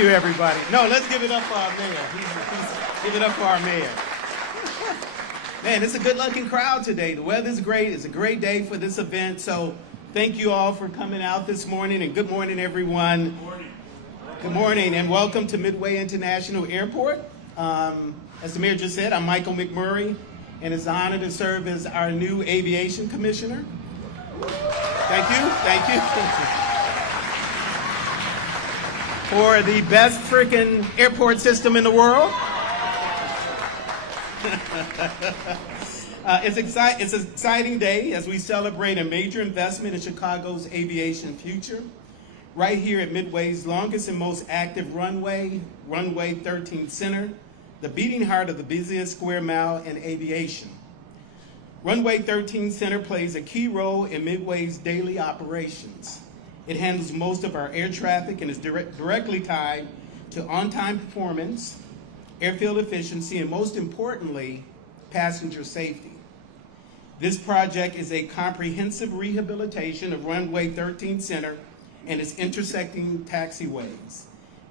you, everybody. No, let's give it up for our mayor. Give it up for our mayor. Man, it's a good-looking crowd today. The weather's great. It's a great day for this event. So thank you all for coming out this morning, and good morning, everyone. Good morning. Good morning, and welcome to Midway International Airport. As the mayor just said, I'm Michael McMurray, and it's an honor to serve as our new aviation commissioner. Thank you. For the best freaking airport system in the world. It's an exciting day as we celebrate a major investment in Chicago's aviation future. Right here at Midway's longest and most active runway, Runway 13 Center, the beating heart of the busiest square mile in aviation. Runway 13 Center plays a key role in Midway's daily operations. It handles most of our air traffic and is directly tied to on-time performance, airfield efficiency, and most importantly, passenger safety. This project is a comprehensive rehabilitation of Runway 13 Center and its intersecting taxiways.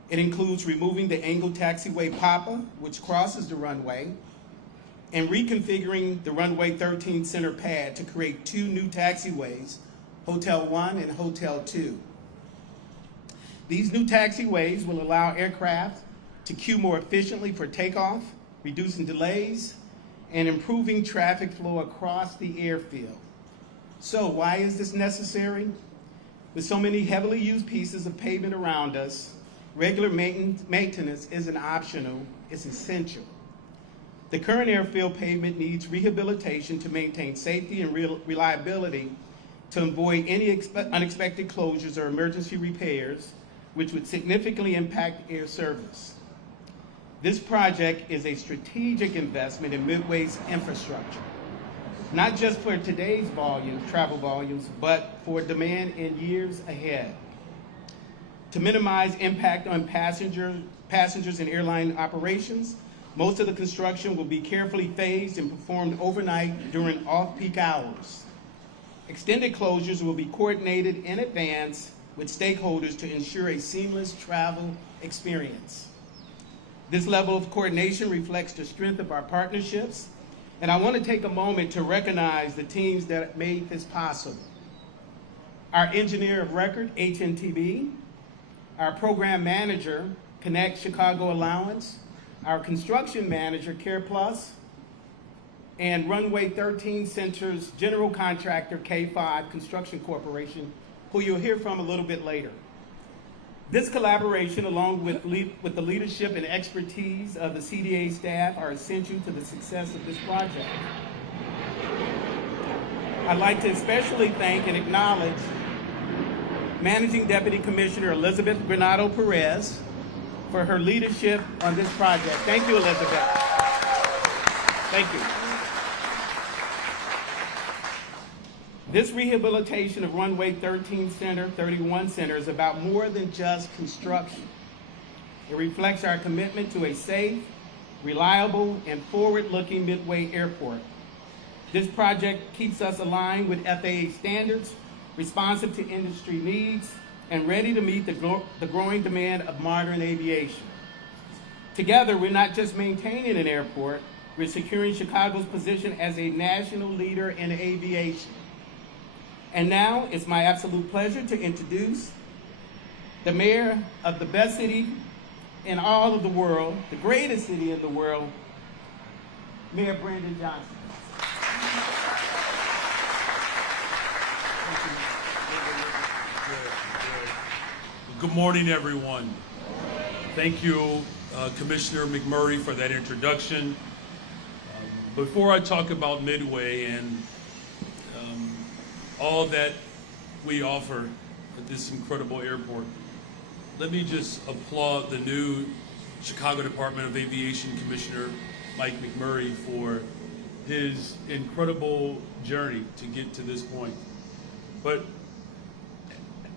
It includes removing the angled taxiway Papa, which crosses the runway, and reconfiguring the Runway 13 Center pad to create two new taxiways, Hotel 1 and Hotel 2. These new taxiways will allow aircraft to queue more efficiently for takeoff, reducing delays, and improving traffic flow across the airfield. So why is this necessary? With so many heavily used pieces of pavement around us, regular maintenance isn't optional, it's essential. The current airfield pavement needs rehabilitation to maintain safety and reliability to avoid any unexpected closures or emergency repairs, which would significantly impact air service. This project is a strategic investment in Midway's infrastructure, not just for today's travel volumes, but for demand in years ahead. To minimize impact on passengers and airline operations, most of the construction will be carefully phased and performed overnight during off-peak hours. Extended closures will be coordinated in advance with stakeholders to ensure a seamless travel experience. This level of coordination reflects the strength of our partnerships, and I want to take a moment to recognize the teams that made this possible. Our engineer of record, HNTB, our program manager, Connect Chicago Allowance, our construction manager, CarePlus, and Runway 13 Center's general contractor, K5 Construction Corporation, who you'll hear from a little bit later. This collaboration, along with the leadership and expertise of the CDA staff, are essential to the success of this project. I'd like to especially thank and acknowledge Managing Deputy Commissioner Elizabeth Granado Perez for her leadership on this project. Thank you, Elizabeth. Thank you. This rehabilitation of Runway 13 Center, 31 Center is about more than just construction. It reflects our commitment to a safe, reliable, and forward-looking Midway Airport. This project keeps us aligned with FAA standards, responsive to industry needs, and ready to meet the growing demand of modern aviation. Together, we're not just maintaining an airport, we're securing Chicago's position as a national leader in aviation. And now, it's my absolute pleasure to introduce the mayor of the best city in all of the world, the greatest city in the world, Mayor Brandon Johnson. Good morning, everyone. Thank you, Commissioner McMurray, for that introduction. Before I talk about Midway and all that we offer at this incredible airport, let me just applaud the new Chicago Department of Aviation Commissioner, Mike McMurray, for his incredible journey to get to this point. But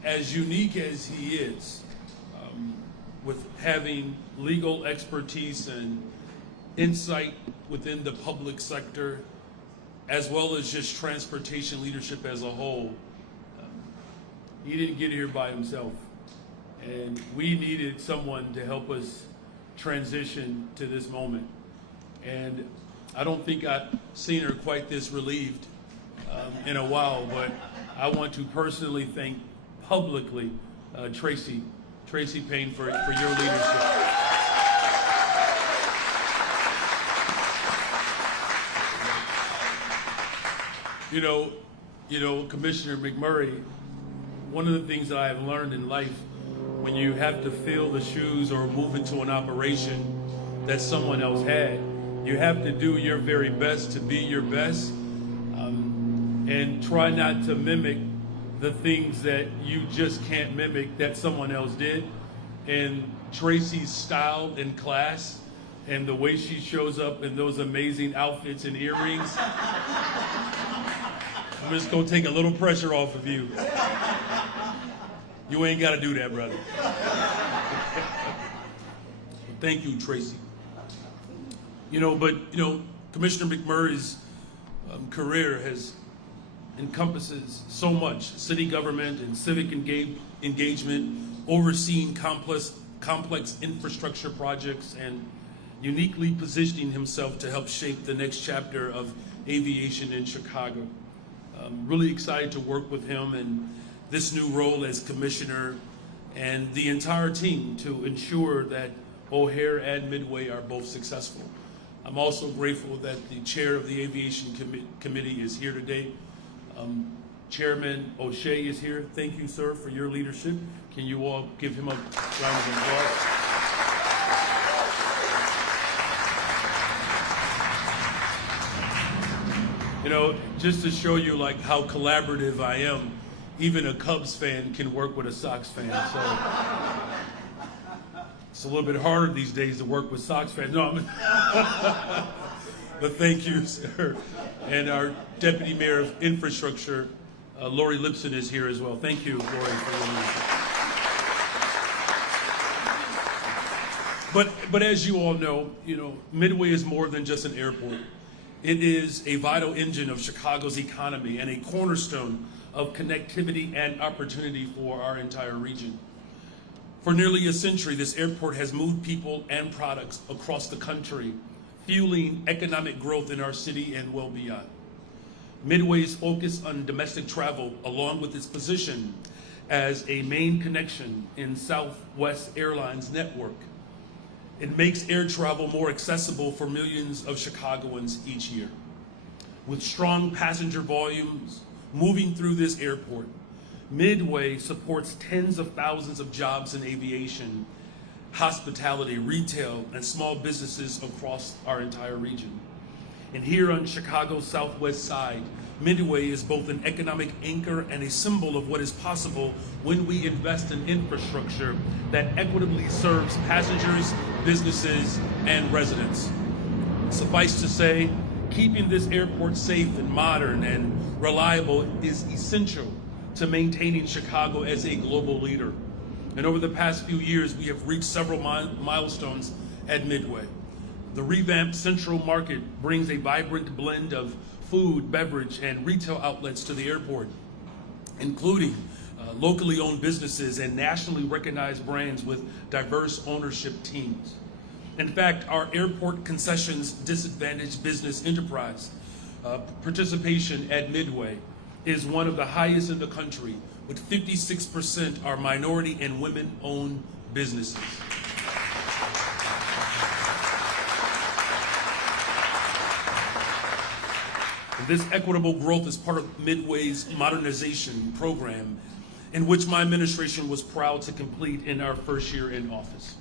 as unique as he is, with having legal expertise and insight within the public sector, as well as just transportation leadership as a whole, he didn't get here by himself. And we needed someone to help us transition to this moment. And I don't think I've seen her quite this relieved in a while, but I want to personally thank publicly Tracy Payne for your leadership. You know, Commissioner McMurray, one of the things that I have learned in life, when you have to fill the shoes or move into an operation that someone else had, you have to do your very best to be your best, and try not to mimic the things that you just can't mimic that someone else did. And Tracy's style and class and the way she shows up in those amazing outfits and earrings, I'm just gonna take a little pressure off of you. You ain't gotta do that, brother. Thank you, Tracy. Commissioner McMurray's career encompasses so much: city government and civic engagement, overseeing complex infrastructure projects, and uniquely positioning himself to help shape the next chapter of aviation in Chicago. I'm really excited to work with him in this new role as commissioner and the entire team to ensure that O'Hare and Midway are both successful. I'm also grateful that the chair of the Aviation Committee is here today. Chairman O'Shea is here. Thank you, sir, for your leadership. Can you all give him a round of applause? Just to show you like how collaborative I am, even a Cubs fan can work with a Sox fan. So it's a little bit harder these days to work with Sox fans. No, but thank you, sir. And our Deputy Mayor of Infrastructure, Lori Lipson, is here as well. Thank you, Lori, for your leadership. But as you all know, Midway is more than just an airport. It is a vital engine of Chicago's economy and a cornerstone of connectivity and opportunity for our entire region. For nearly a century, this airport has moved people and products across the country, fueling economic growth in our city and well beyond. Midway's focus on domestic travel, along with its position as a main connection in Southwest Airline's network, it makes air travel more accessible for millions of Chicagoans each year. With strong passenger volumes moving through this airport, Midway supports tens of thousands of jobs in aviation, hospitality, retail, and small businesses across our entire region. And here on Chicago's southwest side, Midway is both an economic anchor and a symbol of what is possible when we invest in infrastructure that equitably serves passengers, businesses, and residents. Suffice to say, keeping this airport safe and modern and reliable is essential to maintaining Chicago as a global leader. And over the past few years, we have reached several milestones at Midway. The revamped Central Market brings a vibrant blend of food, beverage, and retail outlets to the airport, including locally owned businesses and nationally recognized brands with diverse ownership teams. In fact, our airport concessions disadvantaged business enterprise participation at Midway is one of the highest in the country, with 56% are minority and women-owned businesses. And this equitable growth is part of Midway's modernization program, in which my administration was proud to complete in our first year in office.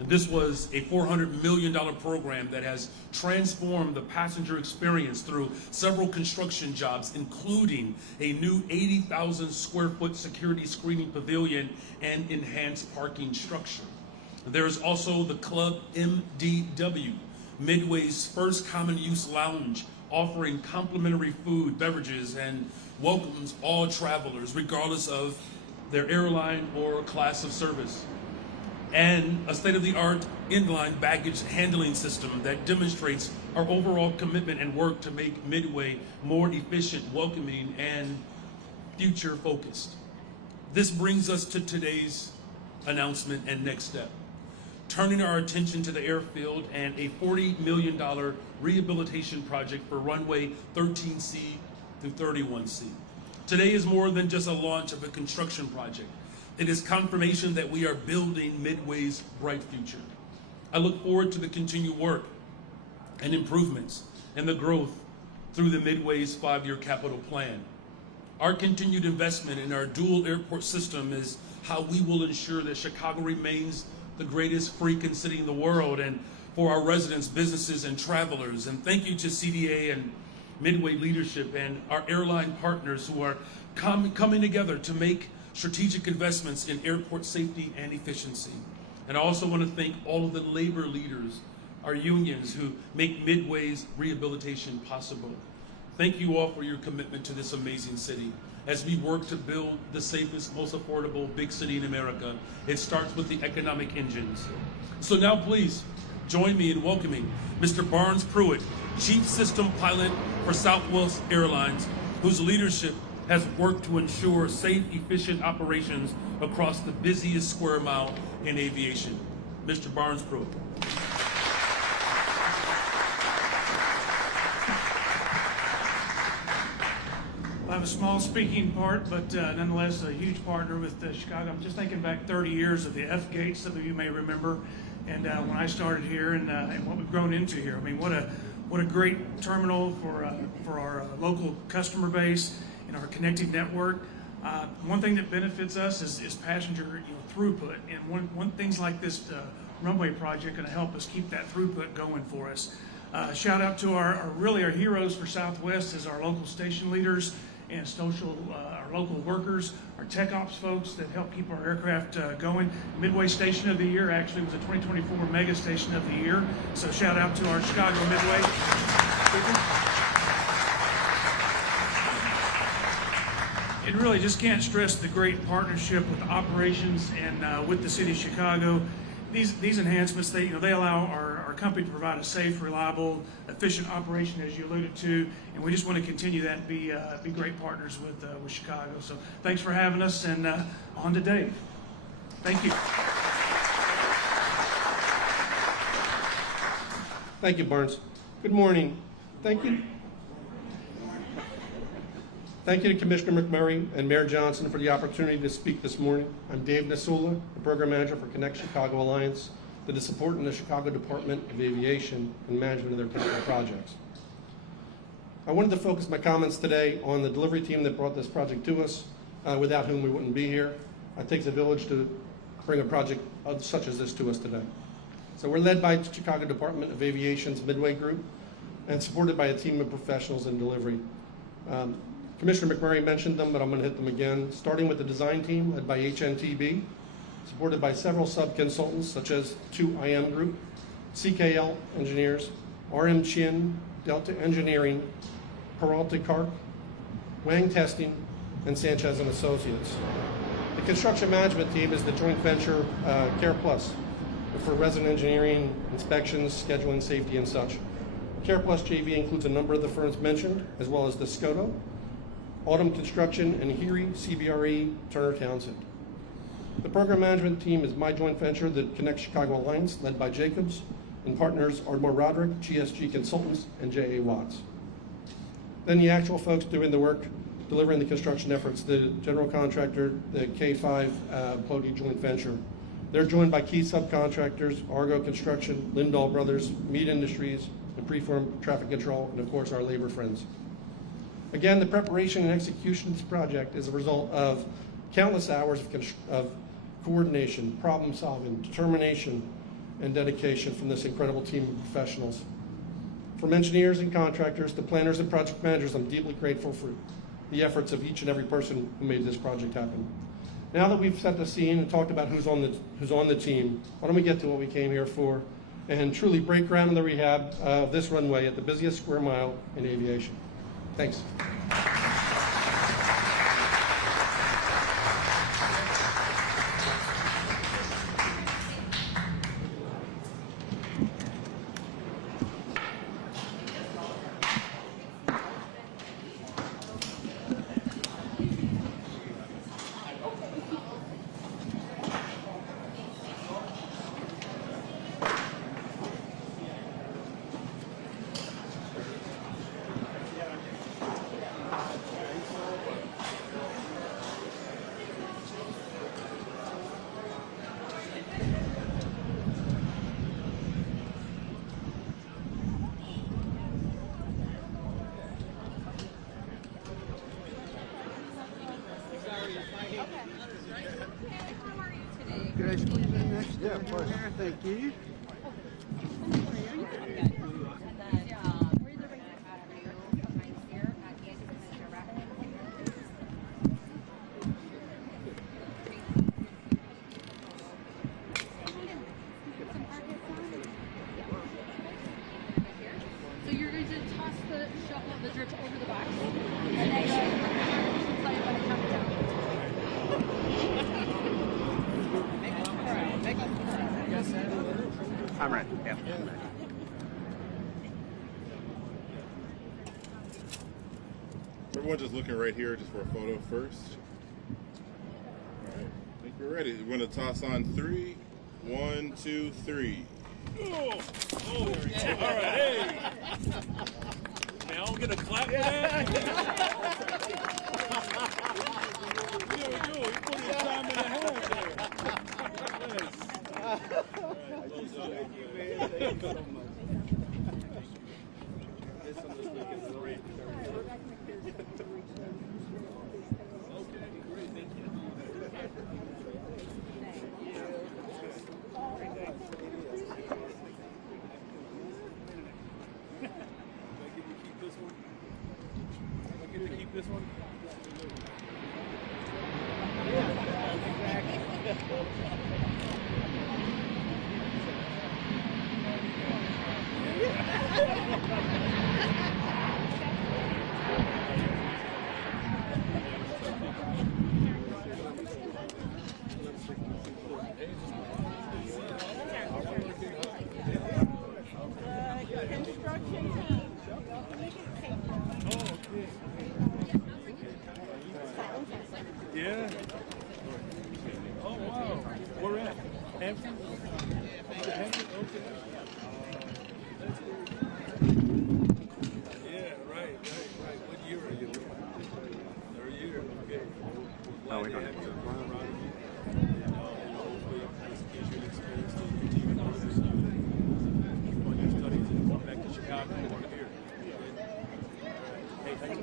And this was a $400 million program that has transformed the passenger experience through several construction jobs, including a new 80,000 square foot security screening pavilion and enhanced parking structure. There is also the Club MDW, Midway's first common use lounge, offering complimentary food, beverages, and welcomes all travelers, regardless of their airline or class of service. And a state-of-the-art inline baggage handling system that demonstrates our overall commitment and work to make Midway more efficient, welcoming, and future-focused. This brings us to today's announcement and next step. Turning our attention to the airfield and a $40 million rehabilitation project for runway 13C through 31C. Today is more than just a launch of a construction project. It is confirmation that we are building Midway's bright future. I look forward to the continued work and improvements and the growth through the Midway's 5-year capital plan. Our continued investment in our dual airport system is how we will ensure that Chicago remains the greatest freaking city in the world, and for our residents, businesses, and travelers. And thank you to CDA and Midway leadership and our airline partners who are coming together to make strategic investments in airport safety and efficiency. And I also want to thank all of the labor leaders, our unions, who make Midway's rehabilitation possible. Thank you all for your commitment to this amazing city. As we work to build the safest, most affordable big city in America, it starts with the economic engines. So now please join me in welcoming Mr. Barnes Pruitt, Chief System Pilot for Southwest Airlines, whose leadership has worked to ensure safe, efficient operations across the busiest square mile in aviation. Mr. Barnes Pruitt. I have a small speaking part, but nonetheless a huge partner with Chicago. I'm just thinking back 30 years of the F gates, some of you may remember, and when I started here and what we've grown into here. I mean, what a great terminal for our local customer base and our connected network. One thing that benefits us is passenger throughput, and one things like this runway project going to help us keep that throughput going for us. Shout out to our heroes for Southwest is our local station leaders and our local workers, our tech ops folks that help keep our aircraft going. Midway Station of the Year actually was a 2024 Mega Station of the Year. So shout out to our Chicago Midway people. And really just can't stress the great partnership with the operations and with the city of Chicago. These enhancements, they allow our company to provide a safe, reliable, efficient operation, as you alluded to, and we just want to continue that and be great partners with Chicago. So thanks for having us, and on to Dave. Thank you. Thank you, Barnes. Good morning. Thank you. Thank you to Commissioner McMurray and Mayor Johnson for the opportunity to speak this morning. I'm Dave Nasula, the Program Manager for Connect Chicago Alliance, that is supporting the Chicago Department of Aviation and management of their capital projects. I wanted to focus my comments today on the delivery team that brought this project to us, without whom we wouldn't be here. It takes a village to bring a project such as this to us today. So we're led by the Chicago Department of Aviation's Midway Group and supported by a team of professionals in delivery. Commissioner McMurray mentioned them, but I'm going to hit them again, starting with the design team led by HNTB, supported by several sub-consultants such as 2IM Group, CKL Engineers, RM Chin, Delta Engineering, Peralta Carp, Wang Testing, and Sanchez and Associates. The construction management team is the joint venture Care Plus for resident engineering, inspections, scheduling, safety, and such. Care Plus JV includes a number of the firms mentioned, as well as the Scoto, Autumn Construction, and Heery, CBRE, Turner Townsend. The program management team is my joint venture, the Connect Chicago Alliance, led by Jacobs, and partners Ardmore Roderick, GSG Consultants, and J.A. Watts. Then the actual folks doing the work, delivering the construction efforts, the general contractor, the K5 Plody joint venture. They're joined by key subcontractors, Argo Construction, Lindahl Brothers, Mead Industries, and Preform Traffic Control, and of course our labor friends. Again, the preparation and execution of this project is a result of countless hours of coordination, problem solving, determination, and dedication from this incredible team of professionals. From engineers and contractors to planners and project managers, I'm deeply grateful for the efforts of each and every person who made this project happen. Now that we've set the scene and talked about who's on the team, why don't we get to what we came here for and truly break ground in the rehab of this runway at the busiest square mile in aviation. Thanks. Thank you. So you're going to toss the shuffle of the drips over the box, and then you'll play it when it comes down. I'm ready. Yeah. Everyone just looking right here just for a photo first. All right, I think we're ready. We're going to toss on 3. 1, 2, 3. Oh, there we go. All right, hey. Man, I don't get a clap for that. There we go. He put his time in the hand there. Yes. All right, well done. Thank you, man. Thank you so much. This one this week is great. Okay, great. Thank you. This one? I get to keep this one? Construction team. Yeah. Oh, wow. Where at? Hampton? Hampton? Okay. That's great. Yeah, right. What year are you? Third year. Okay. Glad to have you around here. And hopefully this gives you an experience to continue on your studies and come back to Chicago and work here. Hey, how you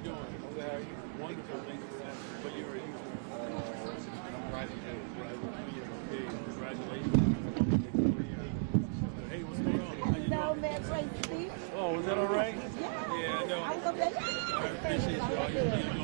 doing? How are you? Wonderful. Thank you for that. What year are you? I'm rising two. Okay, congratulations. Hey, what's going on? How you doing? Midway speech. Oh, was that all right? Yeah. Yeah, I know. I was over there. I appreciate you all.